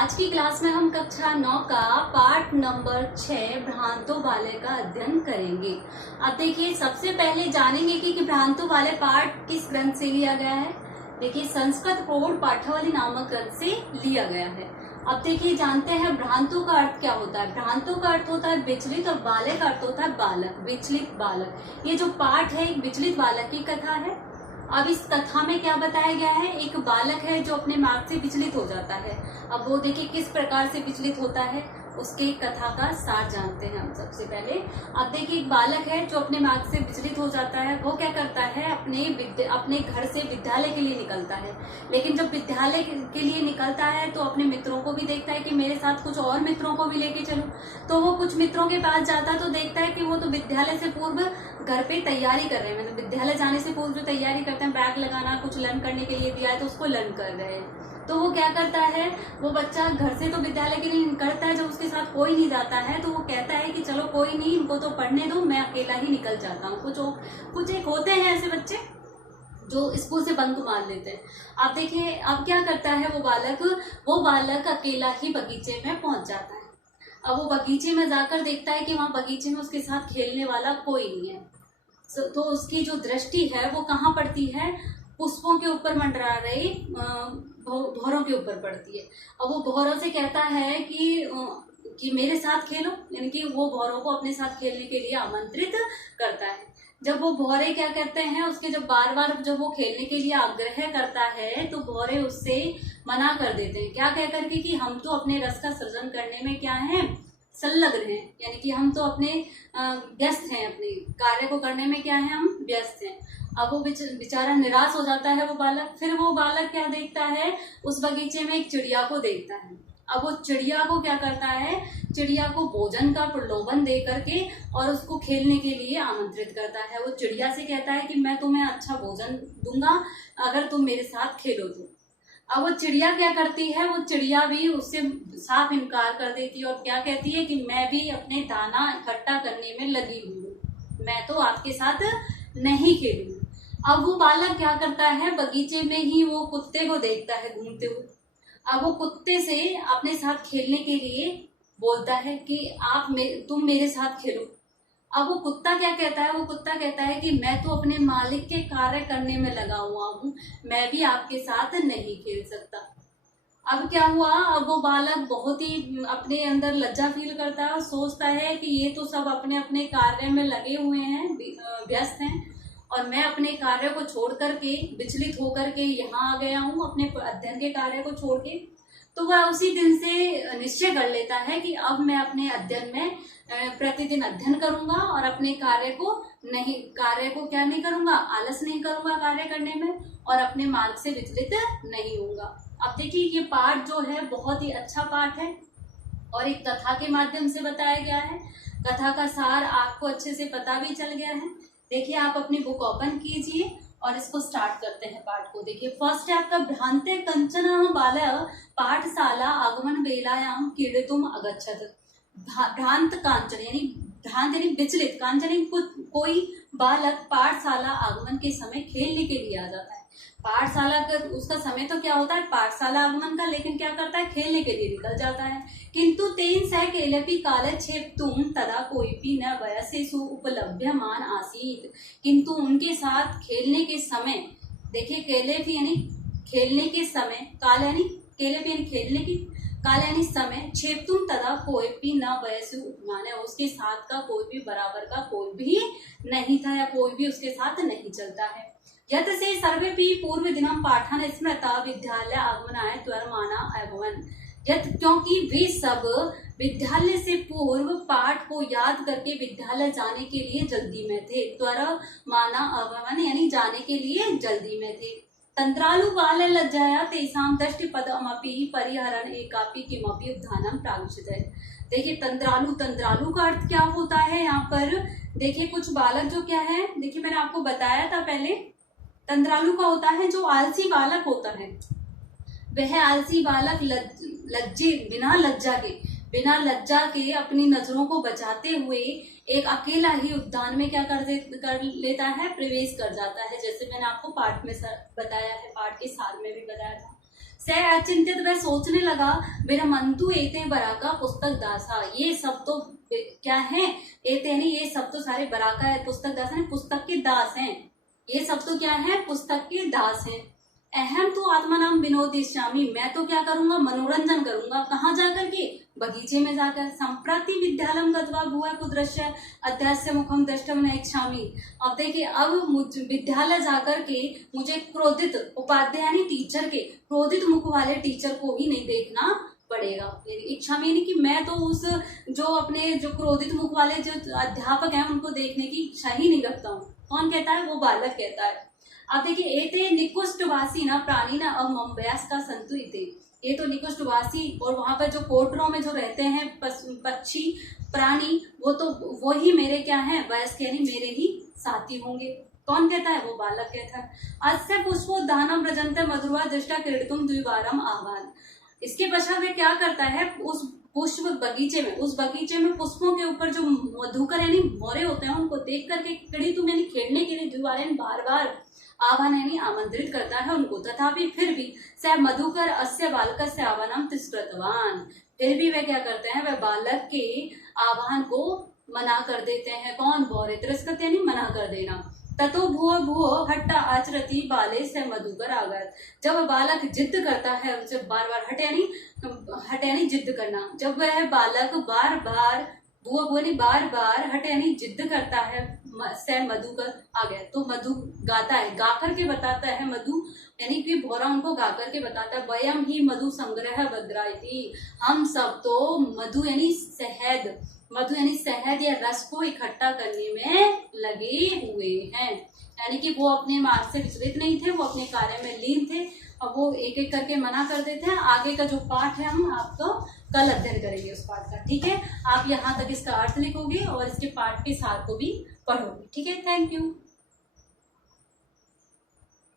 आज की क्लास में हम कक्षा 9 का पाठ नंबर 6 भ्रांतों वाले का अध्ययन करेंगे। अब देखिए, सबसे पहले जानेंगे कि भ्रांतों वाले पाठ किस ग्रंथ से लिया गया है। देखिए, संस्कृत प्रौढ़ पाठावली नामक ग्रंथ से लिया गया है। अब देखिए, जानते हैं भ्रांतों का अर्थ क्या होता है। भ्रांतों का अर्थ होता है विचलित और वाले का अर्थ होता है बालक, विचलित बालक। ये जो पाठ है एक विचलित बालक की कथा है। अब इस कथा में क्या बताया गया है, एक बालक है जो अपने मार्ग से विचलित हो जाता है। अब वो देखिए किस प्रकार से विचलित होता है, उसके कथा का सार जानते हैं हम सबसे पहले। अब देखिए, एक बालक है जो अपने मार्ग से विचलित हो जाता है। वो क्या करता है, अपने घर से विद्यालय के लिए निकलता है। लेकिन जब विद्यालय के लिए निकलता है तो अपने मित्रों को भी देखता है कि मेरे साथ कुछ और मित्रों को भी लेके चलूं। तो वो कुछ मित्रों के पास जाता है तो देखता है कि वो तो विद्यालय से पूर्व घर पे तैयारी कर रहे हैं। मतलब विद्यालय जाने से पूर्व जो तैयारी करते हैं, बैग लगाना, कुछ लर्न करने के लिए दिया है तो उसको लर्न कर रहे हैं। तो वो क्या करता है, वो बच्चा घर से तो विद्यालय के लिए निकलता है। जब उसके साथ कोई नहीं जाता है तो वो कहता है कि चलो कोई नहीं, इनको तो पढ़ने दो, मैं अकेला ही निकल जाता हूँ। कुछ एक होते हैं ऐसे बच्चे जो स्कूल से बंक मार लेते हैं। आप देखिए, अब क्या करता है वो बालक अकेला ही बगीचे में पहुंच जाता है। अब वो बगीचे में जाकर देखता है कि वहां बगीचे में उसके साथ खेलने वाला कोई नहीं है। तो उसकी जो दृष्टि है वो कहाँ पड़ती है, पुष्पों के ऊपर मंडरा रही भौरों के ऊपर पड़ती है। अब वो भौरों से कहता है कि मेरे साथ खेलो, यानी कि वो भौरों को अपने साथ खेलने के लिए आमंत्रित करता है। जब वो भौरे क्या कहते हैं, उसके जब बार बार जब वो खेलने के लिए आग्रह करता है तो भौरे उससे मना कर देते हैं। क्या कह करके कि हम तो अपने रस का सृजन करने में क्या है, संलग्न हैं, यानी कि हम तो अपने व्यस्त हैं, अपने कार्य को करने में क्या है, हम व्यस्त हैं। अब वो बेचारा निराश हो जाता है वो बालक। फिर वो बालक क्या देखता है, उस बगीचे में एक चिड़िया को देखता है। अब वो चिड़िया को क्या करता है, चिड़िया को भोजन का प्रलोभन दे करके और उसको खेलने के लिए आमंत्रित करता है। वो चिड़िया से कहता है कि मैं तुम्हें अच्छा भोजन दूंगा अगर तुम मेरे साथ खेलो तो। अब वो चिड़िया क्या करती है, वो चिड़िया भी उससे साफ इनकार कर देती है और क्या कहती है कि मैं भी अपने दाना इकट्ठा करने में लगी हुई हूँ, मैं तो आपके साथ नहीं खेलूंगी। अब वो बालक क्या करता है, बगीचे में ही वो कुत्ते को देखता है घूमते हुए। अब वो कुत्ते से अपने साथ खेलने के लिए बोलता है कि तुम मेरे साथ खेलो। अब वो कुत्ता क्या कहता है, वो कुत्ता कहता है कि मैं तो अपने मालिक के कार्य करने में लगा हुआ हूँ, मैं भी आपके साथ नहीं खेल सकता। अब क्या हुआ, अब वो बालक बहुत ही अपने अंदर लज्जा फील करता है और सोचता है कि ये तो सब अपने अपने कार्य में लगे हुए हैं, व्यस्त हैं, और मैं अपने कार्य को छोड़ करके विचलित होकर के यहाँ आ गया हूँ, अपने अध्ययन के कार्य को छोड़ के। तो वह उसी दिन से निश्चय कर लेता है कि अब मैं अपने अध्ययन में प्रतिदिन अध्ययन करूंगा और अपने कार्य को क्या नहीं करूंगा, आलस नहीं करूंगा कार्य करने में, और अपने मार्ग से विचलित नहीं होऊंगा। अब देखिए, ये पाठ जो है बहुत ही अच्छा पाठ है और एक कथा के माध्यम से बताया गया है। कथा का सार आपको अच्छे से पता भी चल गया है। देखिए, आप अपनी बुक ओपन कीजिए और इसको स्टार्ट करते हैं पाठ को। देखिए, फर्स्ट है आपका भ्रांते कंचन बालः पाठशाला आगमन वेलायाम क्रीडितुम अगच्छत। भ्रांत कांचन यानी विचलित, कांचन यानी कोई बालक पाठशाला आगमन के समय खेलने के लिए आ जाता है। पाठशाला का उसका समय तो क्या होता है, पाठशाला आगमन का, लेकिन क्या करता है, खेलने के लिए निकल जाता है। किंतु तेन सह केलपि कालक्षेप्तुम तदा कोईपि न वयसेषु उपलभ्यमान आसीत्। किंतु उनके साथ खेलने के समय, देखिए केलेपि यानी खेलने के समय, काल यानी केलेपि यानी खेलने की, काल यानी समय, क्षेप्तुम तदा कोईपि न वयसु उपमान, उसके साथ का कोई भी बराबर का कोई भी नहीं था या कोई भी उसके साथ नहीं चलता है। यत से सर्वेपि पूर्व दिनम पाठन स्मृता विद्यालय आगमनाय त्वरमाना अभवन्। यत क्योंकि वे सब विद्यालय से पूर्व पाठ को याद करके विद्यालय जाने के लिए जल्दी में थे। त्वरमाना अभवन् यानी जाने के लिए जल्दी में थे। तंत्रालु बाल लज्जाया तेषां दृष्टिपदमपि परिहरन् एकापि किमपि उद्धानं प्राविशते। देखिए, तंत्रालु का अर्थ क्या होता है यहाँ पर। देखिए, कुछ बालक जो क्या है, देखिए मैंने आपको बताया था पहले, तंत्रालु का होता है जो आलसी बालक होता है। वह आलसी बालक बिना लज्जा के अपनी नजरों को बचाते हुए एक अकेला ही उद्यान में क्या कर लेता है, प्रवेश कर जाता है। जैसे मैंने आपको पाठ में बताया है, पाठ के सार में भी बताया था। सह अचिंतित वह सोचने लगा, मेरा मंतु एते बराका पुस्तक दासा, ये सब तो क्या है, एते नहीं, ये सब तो सारे बराका है, पुस्तक दास है, पुस्तक के दास हैं, ये सब तो क्या है, पुस्तक के दास हैं। अहम तो आत्मा नाम विनोदिष्यामि, मैं तो क्या करूंगा, मनोरंजन करूंगा, कहाँ जाकर के, बगीचे में जाकर। संप्रति विद्यालयम गत्वा भुवः कुदृश्य अध्यस्य मुखम द्रष्टुम न इच्छामि, अब देखिए, अब विद्यालय जाकर के मुझे क्रोधित उपाध्याय यानी टीचर के क्रोधित मुख वाले टीचर को ही नहीं देखना पड़ेगा। इच्छा में नहीं कि मैं तो उस जो अपने जो क्रोधित मुख वाले जो अध्यापक हैं उनको देखने की इच्छा ही नहीं रखता हूँ। कौन कहता है, वो बालक कहता है। अब देखिए, एते निकुष्टवासी ना प्राणी ना अवमव्यास का संतु इते, ये तो निकुष्टवासी और वहां पर जो कोटरों में जो रहते हैं पक्षी प्राणी, वो तो वो ही मेरे क्या है, वयस्क यानी मेरे ही साथी होंगे। कौन कहता है, वो बालक कहता है। अस्य पुष्पोद्यानम व्रजन्ते मधुरा दृष्टा क्रीडितुम द्विवारम आह्वान, इसके पश्चात वे क्या करता है, उस पुष्प बगीचे में, उस बगीचे में पुष्पों के ऊपर जो मधुकर यानी मोरे होते हैं उनको देख करके क्रीडितुम यानी खेलने के लिए द्विवारम बार बार आह्वान यानी आमंत्रित करता है उनको। तथापि फिर भी सह मधुकर अस्य बालक से आह्वानम तिष्ठतवान, फिर भी वे क्या करते हैं, वह बालक के आह्वान को मना कर देते हैं। कौन, भौरे तिरस्कृत यानी मना कर देना। ततो भुव भुव हट्टा आचरती बाले से मधुकर आगत, जब बालक जिद करता है उनसे बार बार, हट यानी जिद करना, जब वह बालक बार बार भुव भुव यानी बार बार, हट यानी जिद करता है, से मधुकर आ गया, तो मधु गाता है, गा करके बताता है मधु यानी कि भौरा उनको गा करके बताता है, वयम ही मधु संग्रह भद्रायति, हम सब तो मधु यानी शहद, मधु यानी शहद या रस को इकट्ठा करने में लगे हुए हैं। यानी कि वो अपने मार्ग से विचलित नहीं थे, वो अपने कार्य में लीन थे, और वो एक एक करके मना कर देते हैं। आगे का जो पाठ है हम आपको कल अध्ययन करेंगे उस पाठ का, ठीक है। आप यहाँ तक इसका अर्थ लिखोगे और इसके पाठ के सार को भी पढ़ोगे, ठीक है। Thank you.